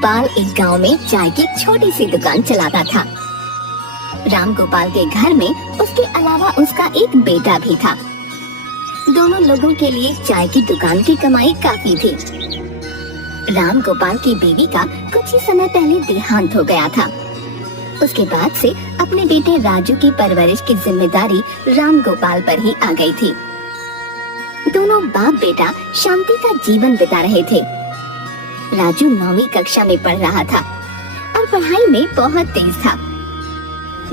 गोपाल एक गांव में चाय की छोटी सी दुकान चलाता था। राम गोपाल के घर में उसके अलावा उसका एक बेटा भी था। दोनों लोगों के लिए चाय की दुकान की कमाई काफी थी। राम गोपाल की बीवी का कुछ ही समय पहले देहांत हो गया था। उसके बाद से अपने बेटे राजू की परवरिश की जिम्मेदारी राम गोपाल पर ही आ गई थी। दोनों बाप बेटा शांति का जीवन बिता रहे थे। राजू 9वीं कक्षा में पढ़ रहा था और पढ़ाई में बहुत तेज था।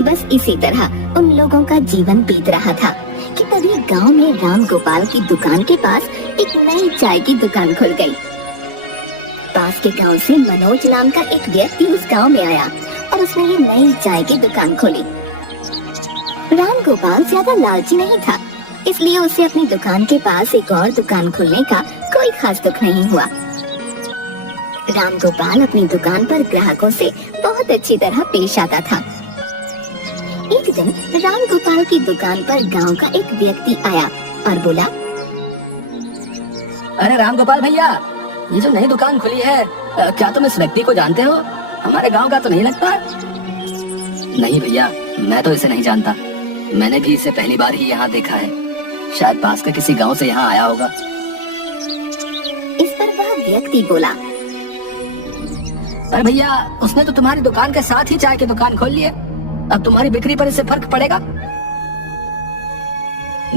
बस इसी तरह उन लोगों का जीवन बीत रहा था कि तभी गांव में राम गोपाल की दुकान के पास एक नई चाय की दुकान खुल गई। पास के गांव से मनोज नाम का एक व्यक्ति उस गांव में आया और उसने ये नई चाय की दुकान खोली। राम गोपाल ज्यादा लालची नहीं था, इसलिए उसे अपनी दुकान के पास एक और दुकान खोलने का कोई खास दुख नहीं हुआ। राम गोपाल अपनी दुकान पर ग्राहकों से बहुत अच्छी तरह पेश आता था। एक दिन राम गोपाल की दुकान पर गांव का एक व्यक्ति आया और बोला, अरे राम गोपाल भैया, ये जो नई दुकान खुली है, क्या तुम इस व्यक्ति को जानते हो? हमारे गांव का तो नहीं लगता। नहीं भैया, मैं तो इसे नहीं जानता। मैंने भी इसे पहली बार ही यहाँ देखा है। शायद पास के किसी गांव से यहाँ आया होगा। इस पर वह व्यक्ति बोला, पर भैया, उसने तो तुम्हारी दुकान के साथ ही चाय की दुकान खोल ली है। अब तुम्हारी बिक्री पर इससे फर्क पड़ेगा?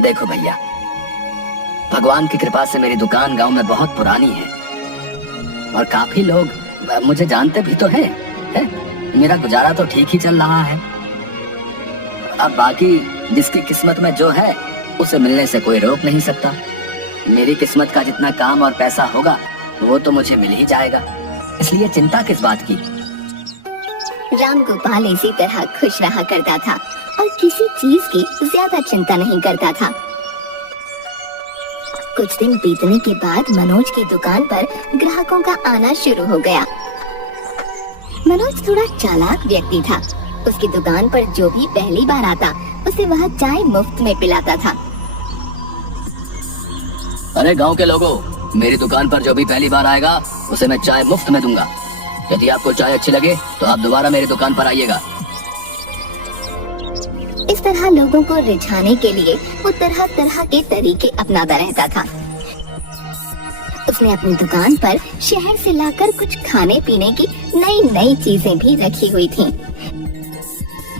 देखो भैया, भगवान की कृपा से मेरी दुकान गांव में बहुत पुरानी है और काफी लोग मुझे जानते भी तो हैं। मेरा गुजारा तो ठीक ही चल रहा है। अब बाकी जिसकी किस्मत में जो है उसे मिलने से कोई रोक नहीं सकता। मेरी किस्मत का जितना काम और पैसा होगा वो तो मुझे मिल ही जाएगा, इसलिए चिंता किस बात की। राम गोपाल इसी तरह खुश रहा करता था और किसी चीज की ज्यादा चिंता नहीं करता था। कुछ दिन बीतने के बाद मनोज की दुकान पर ग्राहकों का आना शुरू हो गया। मनोज थोड़ा चालाक व्यक्ति था। उसकी दुकान पर जो भी पहली बार आता उसे वह चाय मुफ्त में पिलाता था। अरे गांव के लोगों, मेरी दुकान पर जो भी पहली बार आएगा उसे मैं चाय मुफ्त में दूंगा। यदि आपको चाय अच्छी लगे तो आप दोबारा मेरी दुकान पर आइएगा। इस तरह लोगों को रिझाने के लिए वो तरह तरह के तरीके अपनाता रहता था। उसने अपनी दुकान पर शहर से लाकर कुछ खाने पीने की नई नई चीजें भी रखी हुई थीं,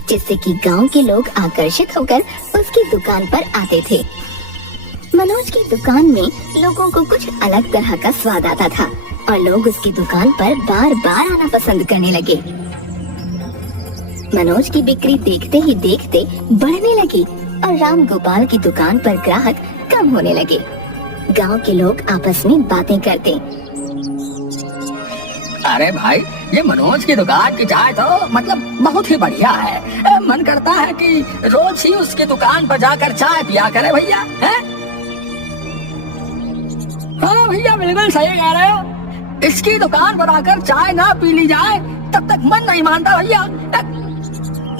जिससे कि गांव के लोग आकर्षित होकर उसकी दुकान पर आते थे। मनोज की दुकान में लोगों को कुछ अलग तरह का स्वाद आता था और लोग उसकी दुकान पर बार बार आना पसंद करने लगे। मनोज की बिक्री देखते ही देखते बढ़ने लगी और राम गोपाल की दुकान पर ग्राहक कम होने लगे। गांव के लोग आपस में बातें करते, अरे भाई, ये मनोज की दुकान की चाय तो मतलब बहुत ही बढ़िया है। मन करता है कि रोज ही उसकी दुकान पर जाकर चाय पिया करे भैया। हाँ भैया, बिल्कुल सही कह रहे हो। इसकी दुकान पर आकर चाय ना पी ली जाए तब तक मन नहीं मानता भैया।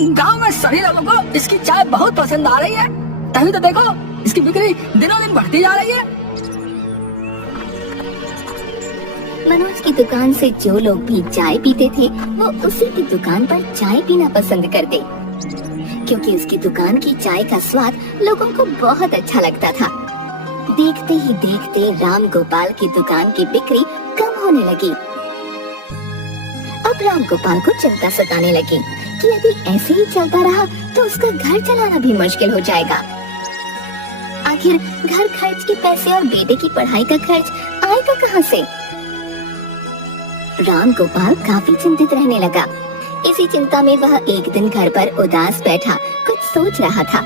गांव में सभी लोगों को इसकी चाय बहुत पसंद आ रही है, तभी तो देखो इसकी बिक्री दिनों दिन बढ़ती जा रही है। मनोज की दुकान से जो लोग भी चाय पीते थे वो उसी की दुकान पर चाय पीना पसंद करते, क्योंकि उसकी दुकान की चाय का स्वाद लोगों को बहुत अच्छा लगता था। देखते ही देखते राम गोपाल की दुकान की बिक्री कम होने लगी। अब राम गोपाल को चिंता सताने लगी कि यदि ऐसे ही चलता रहा तो उसका घर चलाना भी मुश्किल हो जाएगा। आखिर घर खर्च के पैसे और बेटे की पढ़ाई का खर्च आएगा कहाँ से? राम गोपाल काफी चिंतित रहने लगा। इसी चिंता में वह एक दिन घर पर उदास बैठा कुछ सोच रहा था।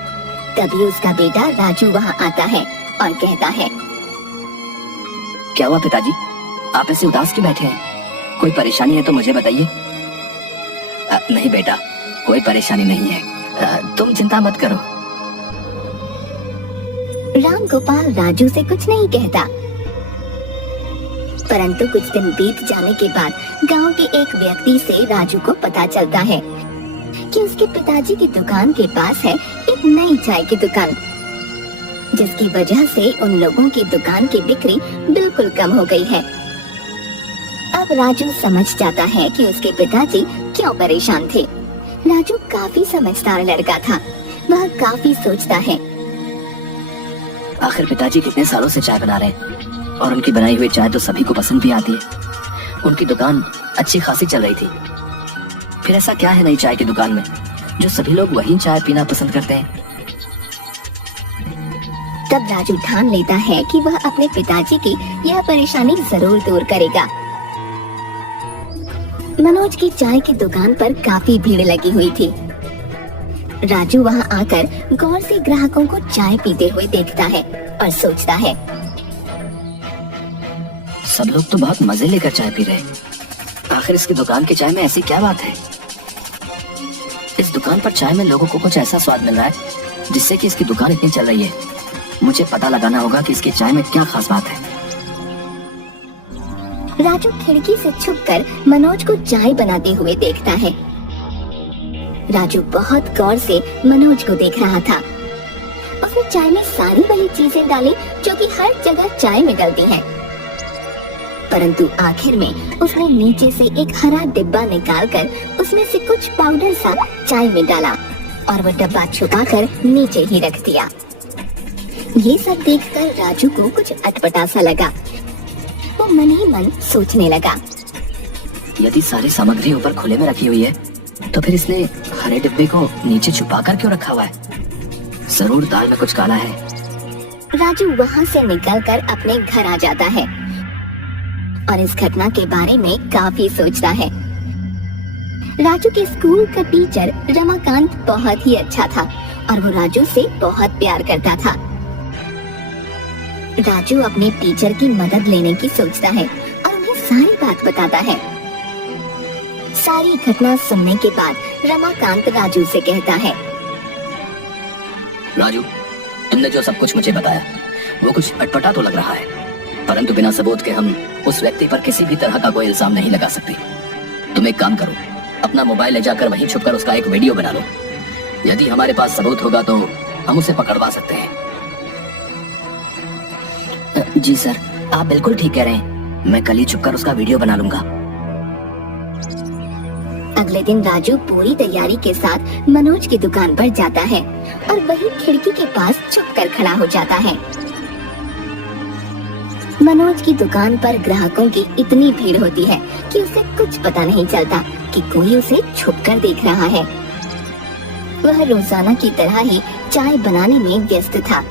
तभी उसका बेटा राजू वहाँ आता है और कहता है, क्या हुआ पिताजी, आप ऐसे उदास क्यों बैठे हैं? कोई परेशानी है तो मुझे बताइए। नहीं बेटा, कोई परेशानी नहीं है, तुम चिंता मत करो। राम गोपाल राजू से कुछ नहीं कहता, परंतु कुछ दिन बीत जाने के बाद गांव के एक व्यक्ति से राजू को पता चलता है कि उसके पिताजी की दुकान के पास है एक नई चाय की दुकान, जिसकी वजह से उन लोगों की दुकान की बिक्री बिल्कुल कम हो गई है। अब राजू समझ जाता है कि उसके पिताजी क्यों परेशान थे। राजू काफी समझदार लड़का था। वह काफी सोचता है। आखिर पिताजी कितने सालों से चाय बना रहे हैं और उनकी बनाई हुई चाय तो सभी को पसंद भी आती है। उनकी दुकान अच्छी खासी चल रही थी। फिर ऐसा क्या है नई चाय की दुकान में जो सभी लोग वही चाय पीना पसंद करते हैं? तब राजू ठान लेता है कि वह अपने पिताजी की यह परेशानी जरूर दूर करेगा। मनोज की चाय की दुकान पर काफी भीड़ लगी हुई थी। राजू वहां आकर गौर से ग्राहकों को चाय पीते हुए देखता है और सोचता है, सब लोग तो बहुत मजे लेकर चाय पी रहे हैं। आखिर इसकी दुकान की चाय में ऐसी क्या बात है? इस दुकान पर चाय में लोगों को कुछ ऐसा स्वाद मिल रहा है जिससे कि इसकी दुकान इतनी चल रही है। मुझे पता लगाना होगा कि इसकी चाय में क्या खास बात है। राजू खिड़की से छुपकर मनोज को चाय बनाते हुए देखता है। राजू बहुत गौर से मनोज को देख रहा था। उसने चाय में सारी वही चीजें डाली जो कि हर जगह चाय में डलती हैं। परंतु आखिर में उसने नीचे से एक हरा डिब्बा निकालकर उसमें से कुछ पाउडर सा चाय में डाला और वो डब्बा छुपाकर नीचे ही रख दिया। ये सब देखकर राजू को कुछ अटपटा सा लगा। वो मन ही मन सोचने लगा, यदि सारी सामग्री ऊपर खुले में रखी हुई है तो फिर इसने हरे डिब्बे को नीचे छुपा कर क्यों रखा हुआ है? जरूर दाल में कुछ काला है। राजू वहाँ से निकलकर अपने घर आ जाता है और इस घटना के बारे में काफी सोचता है। राजू के स्कूल का टीचर रमाकांत बहुत ही अच्छा था और वो राजू से बहुत प्यार करता था। राजू अपने टीचर की मदद लेने की सोचता है और उन्हें सारी बात बताता है। सारी घटना सुनने के बाद रमाकांत राजू से कहता है, राजू, तुमने जो सब कुछ मुझे बताया वो कुछ अटपटा तो लग रहा है, परंतु बिना सबूत के हम उस व्यक्ति पर किसी भी तरह का कोई इल्जाम नहीं लगा सकते। तुम एक काम करो, अपना मोबाइल ले जाकर वहीं छुपकर उसका एक वीडियो बना लो। यदि हमारे पास सबूत होगा तो हम उसे पकड़वा सकते हैं। जी सर, आप बिल्कुल ठीक कह रहे हैं। मैं कल ही छुपकर उसका वीडियो बना लूंगा। अगले दिन राजू पूरी तैयारी के साथ मनोज की दुकान पर जाता है और वही खिड़की के पास छुपकर खड़ा हो जाता है। मनोज की दुकान पर ग्राहकों की इतनी भीड़ होती है कि उसे कुछ पता नहीं चलता कि कोई उसे छुपकर देख रहा है। वह रोजाना की तरह ही चाय बनाने में व्यस्त था।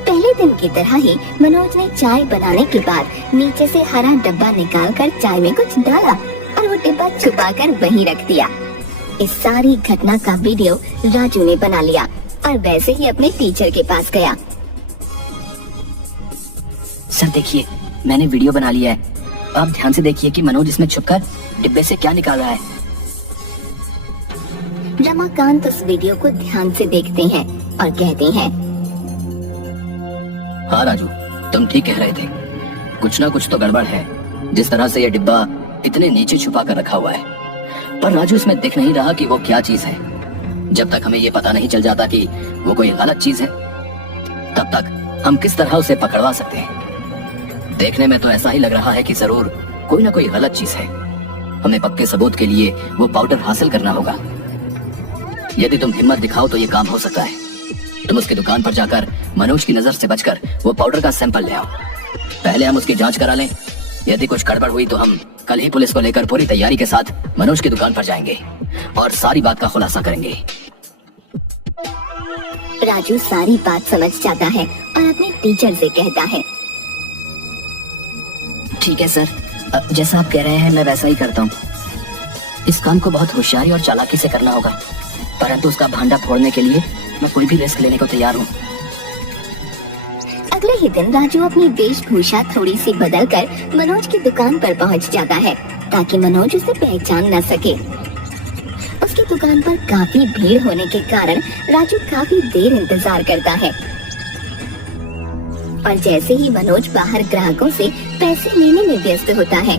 पहले दिन की तरह ही मनोज ने चाय बनाने के बाद नीचे से हरा डब्बा निकालकर चाय में कुछ डाला और वो डिब्बा छुपाकर वहीं रख दिया। इस सारी घटना का वीडियो राजू ने बना लिया और वैसे ही अपने टीचर के पास गया। सर देखिए, मैंने वीडियो बना लिया है। आप ध्यान से देखिए कि मनोज इसमें छुपकर डिब्बे से क्या निकाल रहा है। रमाकांत उस वीडियो को ध्यान से देखते हैं और कहते हैं, हाँ राजू, तुम ठीक कह रहे थे। कुछ ना कुछ तो गड़बड़ है, जिस तरह से यह डिब्बा इतने नीचे छुपा कर रखा हुआ है। पर राजू, इसमें दिख नहीं रहा कि वो क्या चीज है। जब तक हमें ये पता नहीं चल जाता कि वो कोई गलत चीज है, तब तक हम किस तरह उसे पकड़वा सकते हैं। देखने में तो ऐसा ही लग रहा है कि जरूर कोई ना कोई गलत चीज है। हमें पक्के सबूत के लिए वो पाउडर हासिल करना होगा। यदि तुम हिम्मत दिखाओ तो ये काम हो सकता है। तुम उसकी दुकान पर जाकर मनोज की नजर से बचकर वो पाउडर का सैंपल ले आओ। पहले हम उसकी जांच करा लें। यदि कुछ गड़बड़ हुई तो हम कल ही पुलिस को लेकर पूरी तैयारी के साथ मनोज की दुकान पर जाएंगे और सारी बात का खुलासा करेंगे। राजू सारी बात समझ जाता है और अपने टीचर से कहता है, ठीक है सर, जैसा आप कह रहे हैं मैं वैसा ही करता हूँ। इस काम को बहुत होशियारी और चालाकी से करना होगा, परंतु उसका भांडा फोड़ने के लिए मैं कोई भी रिस्क लेने को तैयार हूँ। अगले ही दिन राजू अपनी वेशभूषा थोड़ी सी बदलकर मनोज की दुकान पर पहुंच जाता है ताकि मनोज उसे पहचान न सके। उसकी दुकान पर काफी भीड़ होने के कारण राजू काफी देर इंतजार करता है और जैसे ही मनोज बाहर ग्राहकों से पैसे लेने में व्यस्त होता है,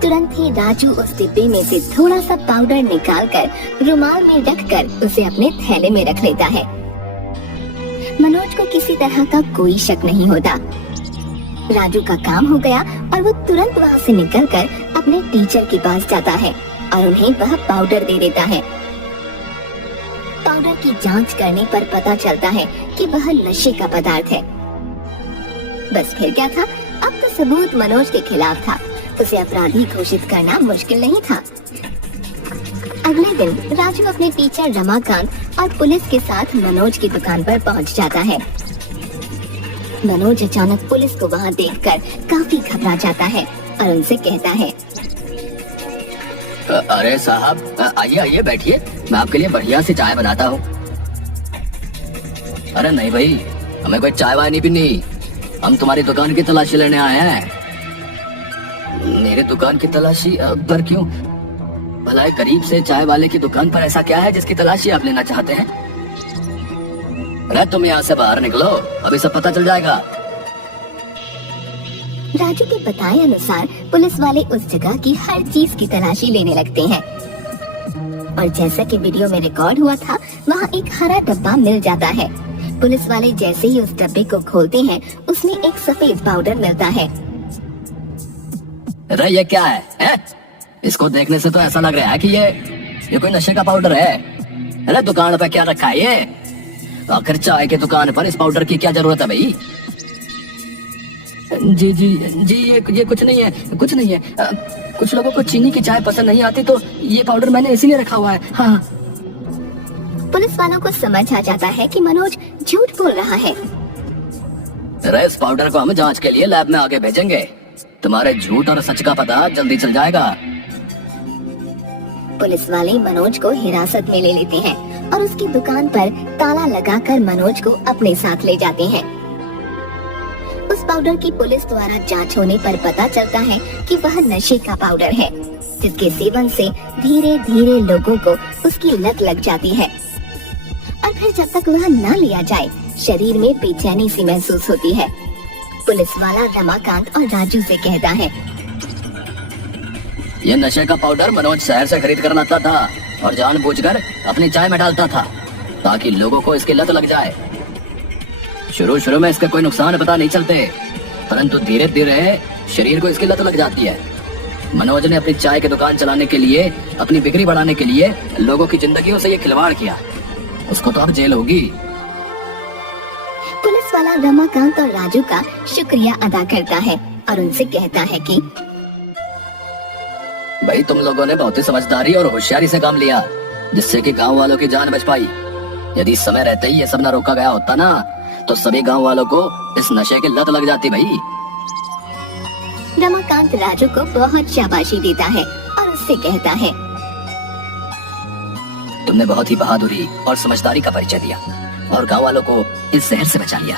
तुरंत ही राजू उस डिब्बे में से थोड़ा सा पाउडर निकालकर रुमाल में रखकर उसे अपने थैले में रख लेता है। मनोज को किसी तरह का कोई शक नहीं होता। राजू का काम हो गया और वो तुरंत वहाँ से निकलकर अपने टीचर के पास जाता है और उन्हें वह पाउडर दे देता है। पाउडर की जांच करने पर पता चलता है कि वह नशे का पदार्थ है। बस फिर क्या था, अब तो सबूत मनोज के खिलाफ था। उसे अपराधी घोषित करना मुश्किल नहीं था। अगले दिन राजू अपने टीचर रमाकांत और पुलिस के साथ मनोज की दुकान पर पहुंच जाता है। मनोज अचानक पुलिस को वहां देखकर काफी घबरा जाता है और उनसे कहता है, अरे साहब, आइए आइए बैठिए, मैं आपके लिए बढ़िया सी चाय बनाता हूँ। अरे नहीं भाई, हमें कोई चाय वाय नहीं पीनी, हम तुम्हारी दुकान की तलाशी लेने आए हैं। मेरे दुकान की तलाशी पर क्यों? भला करीब से चाय वाले की दुकान पर ऐसा क्या है जिसकी तलाशी आप लेना चाहते हैं? अरे तुम यहाँ से बाहर निकलो, अभी सब पता चल जाएगा। राजू के बताए अनुसार पुलिस वाले उस जगह की हर चीज की तलाशी लेने लगते हैं और जैसा कि वीडियो में रिकॉर्ड हुआ था, वहाँ एक हरा डब्बा मिल जाता है। पुलिस वाले जैसे ही उस डब्बे को खोलते हैं, उसमें एक सफेद पाउडर मिलता है। अरे ये क्या है? इसको देखने से तो ऐसा लग रहा है कि ये कोई नशे का पाउडर है। अरे दुकान पे क्या रखा है ये? आखिर चाय के दुकान पर इस पाउडर की क्या जरूरत है भाई? जी जी जी, ये कुछ नहीं है, कुछ नहीं है। कुछ लोगों को चीनी की चाय पसंद नहीं आती, तो ये पाउडर मैंने इसीलिए रखा हुआ है। हाँ। पुलिस वालों को समझ आ जाता है कि मनोज झूठ बोल रहा है। अरे इस पाउडर को हम जांच के लिए लैब में आगे भेजेंगे, तुम्हारे झूठ और सच का पता जल्दी चल जाएगा। पुलिस वाले मनोज को हिरासत में ले लेते हैं और उसकी दुकान पर ताला लगाकर मनोज को अपने साथ ले जाते हैं। उस पाउडर की पुलिस द्वारा जांच होने पर पता चलता है कि वह नशे का पाउडर है, जिसके सेवन से धीरे धीरे लोगों को उसकी लत लग जाती है और फिर जब तक वह न लिया जाए, शरीर में बेचैनी सी महसूस होती है। पुलिस वाला रमाकांत और राजू से कहता है, ये नशे का पाउडर मनोज शहर से खरीद कर लाता था और जानबूझकर अपनी चाय में डालता था ताकि लोगों को इसकी लत लग जाए। शुरू में इसके कोई नुकसान पता नहीं चलते, परंतु धीरे धीरे शरीर को इसकी लत लग जाती है। मनोज ने अपनी चाय की दुकान चलाने के लिए, अपनी बिक्री बढ़ाने के लिए लोगों की जिंदगियों से ये खिलवाड़ किया। उसको तो अब जेल होगी। पुलिस वाला रमाकांत और राजू का शुक्रिया अदा करता है और उनसे कहता है कि भाई तुम लोगों ने बहुत ही समझदारी और होशियारी से काम लिया, जिससे कि गांव वालों की जान बच पाई। यदि समय रहते ही ये सब न रोका गया होता ना, तो सभी गांव वालों को इस नशे की लत लग जाती भाई। रमाकांत राजू को बहुत शाबाशी देता है और उससे कहता है, तुमने बहुत ही बहादुरी और समझदारी का परिचय दिया और गांव वालों को इस जहर से बचा लिया।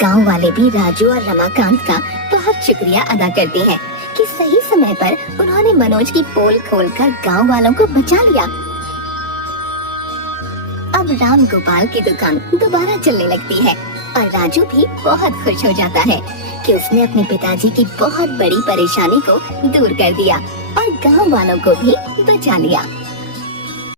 गांव वाले भी राजू और रमाकांत का बहुत शुक्रिया अदा करते हैं कि सही समय पर उन्होंने मनोज की पोल खोलकर गांव वालों को बचा लिया। अब राम गोपाल की दुकान दोबारा चलने लगती है और राजू भी बहुत खुश हो जाता है कि उसने अपने पिताजी की बहुत बड़ी परेशानी को दूर कर दिया और गांव वालों को भी बचा लिया।